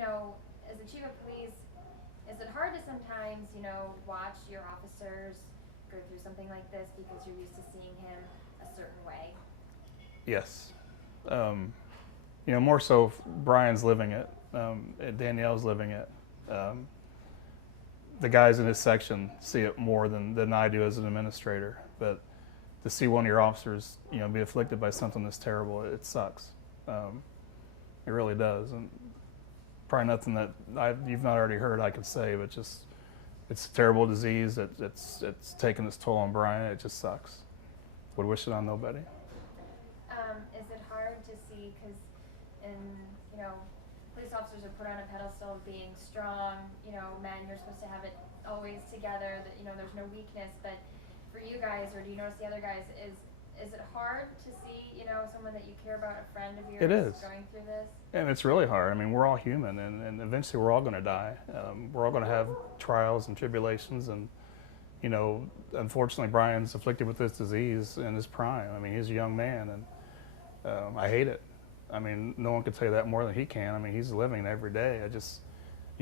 as the chief of police, is it hard to sometimes, watch your officers go through something like this because you're used to seeing him a certain way? Yes. More so Brian's living it, Danielle's living it. The guys in his section see it more than I do as an administrator, but to see one of your officers, be afflicted by something this terrible, it sucks. It really does. And probably nothing that you've not already heard I could say, but just it's a terrible disease. It's taken its toll on Brian. It just sucks. Would wish it on nobody. Is it hard to see, because police officers are put on a pedestal of being strong, men, you're supposed to have it always together, that, there's no weakness, but for you guys, or do you notice the other guys, is it hard to see, someone that you care about, a friend of yours, it is going through this? And it's really hard. I mean, we're all human, and eventually we're all going to die. We're all going to have trials and tribulations, and unfortunately Brian's afflicted with this disease in his prime. I mean, he's a young man, and I hate it. I mean, no one could tell you that more than he can. I mean, he's living every day.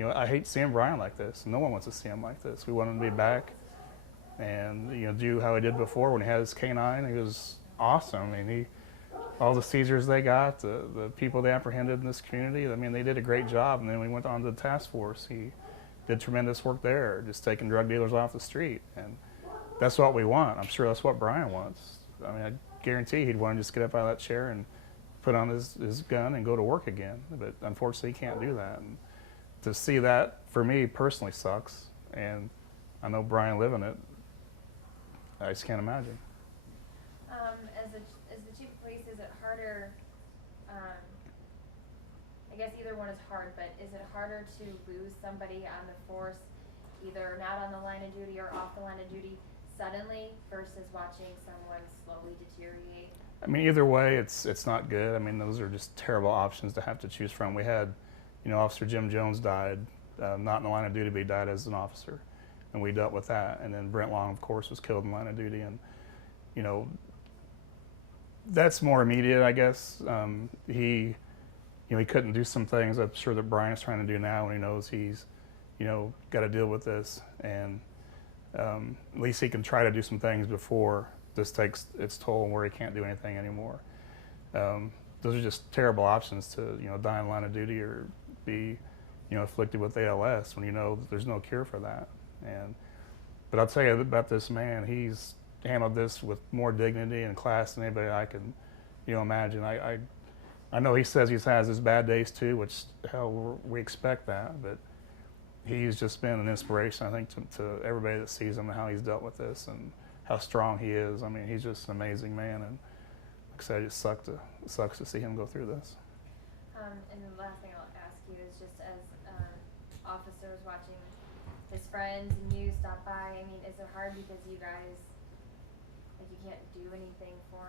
I hate seeing Brian like this. No one wants to see him like this. We want him to be back and, do how he did before when he had his canine. He was awesome. I mean, all the seizures they got, the people they apprehended in this community, I mean, they did a great job. And then we went on to the task force. He did tremendous work there, just taking drug dealers off the street. And that's what we want. I'm sure that's what Brian wants. I mean, I guarantee he'd want to just get up out of that chair and put on his gun and go to work again. But unfortunately, he can't do that. And to see that, for me personally, sucks. And I know Brian living it, I just can't imagine. As the chief of police, is it harder, I guess either one is hard, but is it harder to lose somebody on the force, either not on the line of duty or off the line of duty, suddenly, versus watching someone slowly deteriorate? I mean, either way, it's not good. I mean, those are just terrible options to have to choose from. We had, Officer Jim Jones died, not in the line of duty, but he died as an officer, and we dealt with that. And then Brent Long, of course, was killed in the line of duty, and that's more immediate, I guess. He couldn't do some things I'm sure that Brian's trying to do now when he knows he's, got to deal with this, and at least he can try to do some things before this takes its toll where he can't do anything anymore. Those are just terrible options to, die in line of duty or be, afflicted with ALS when that there's no cure for that. But I'll tell you about this man, he's handled this with more dignity and class than anybody I can, imagine. I know he says he has his bad days too, which, hell, we expect that, but he's just been an inspiration, I think, to everybody that sees him and how he's dealt with this and how strong he is. I mean, he's just an amazing man, and like I said, it just sucks to see him go through this. And the last thing I'll ask you is just as officers watching his friends and you stop by, I mean, is it hard because you guys, you can't do anything for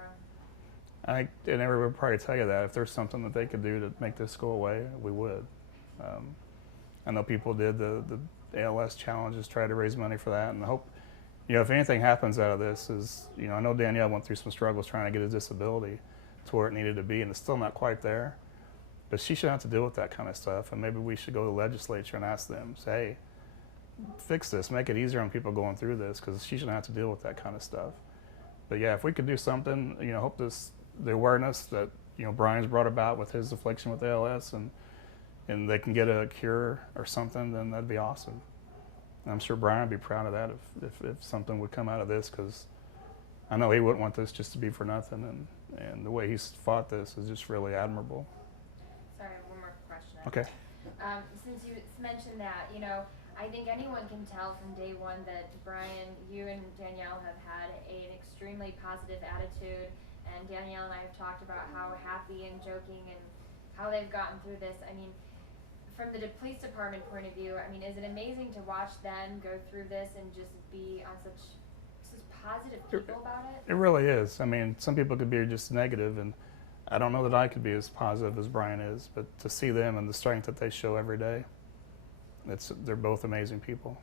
him? And everyone would probably tell you that. If there's something that they could do to make this go away, we would. I know people did the ALS challenges, tried to raise money for that, and I hope, if anything happens out of this is, I know Danielle went through some struggles trying to get his disability to where it needed to be, and it's still not quite there. But she shouldn't have to deal with that kind of stuff, and maybe we should go to the legislature and ask them, say, hey, fix this, make it easier on people going through this, because she shouldn't have to deal with that kind of stuff. But yeah, if we could do something, hope the awareness that, Brian's brought about with his affliction with ALS, and they can get a cure or something, then that'd be awesome. I'm sure Brian would be proud of that if something would come out of this, because I know he wouldn't want this just to be for nothing, and the way he's fought this is just really admirable. Sorry, one more question. Okay. Since you mentioned that, I think anyone can tell from day one that Brian, you and Danielle have had an extremely positive attitude, and Danielle and I have talked about how happy and joking and how they've gotten through this. I mean, from the police department point of view, I mean, is it amazing to watch them go through this and just be on such positive people about it? It really is. I mean, some people could be just negative, and I don't know that I could be as positive as Brian is, but to see them and the strength that they show every day, they're both amazing people.